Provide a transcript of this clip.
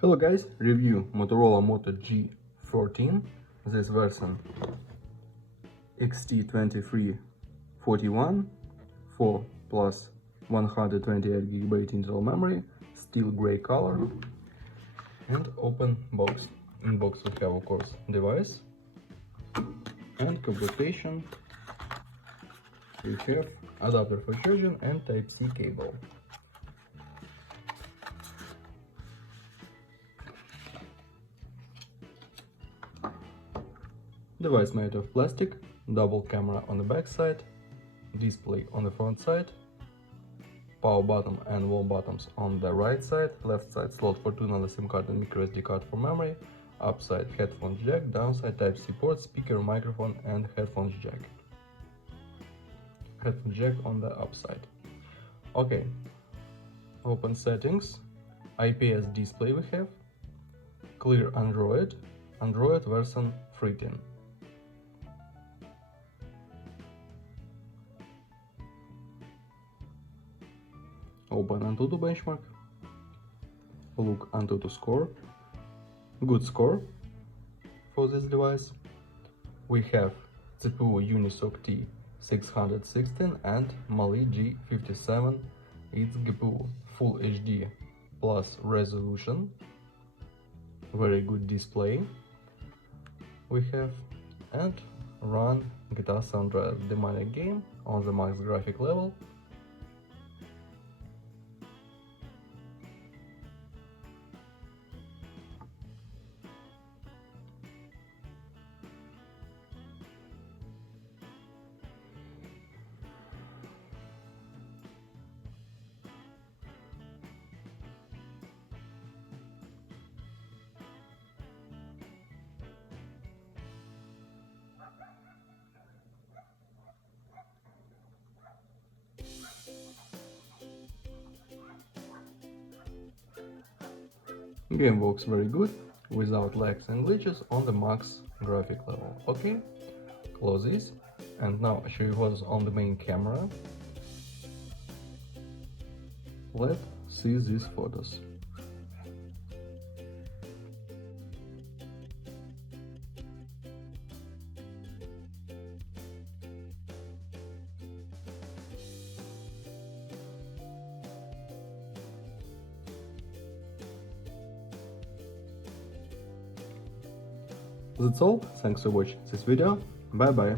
Hello guys, review Motorola Moto G14. This version XT2341, 4 plus 128GB internal memory, steel gray color, and open box. In box we have of course device and computation. We have adapter for charging and Type-C cable. Device made of plastic, double camera on the back side, display on the front side, power button and wall buttons on the right side, left side slot for 2 another SIM card and microSD card for memory, upside headphones jack, downside Type-C port, speaker, microphone and headphones jack. Headphone jack on the upside. Okay, open settings, IPS display we have, clear Android version 13. Open Antutu benchmark, look Antutu score, good score for this device. We have CPU Unisoc T616 and Mali G57. It's GPU Full HD plus resolution, very good display we have, and run GTA San Andreas the mini game on the max graphic level. Game works very good, without lags and glitches on the max graphic level. Okay, close this, and now I show you what's on the main camera. Let's see these photos. That's all, thanks for watching this video, bye bye.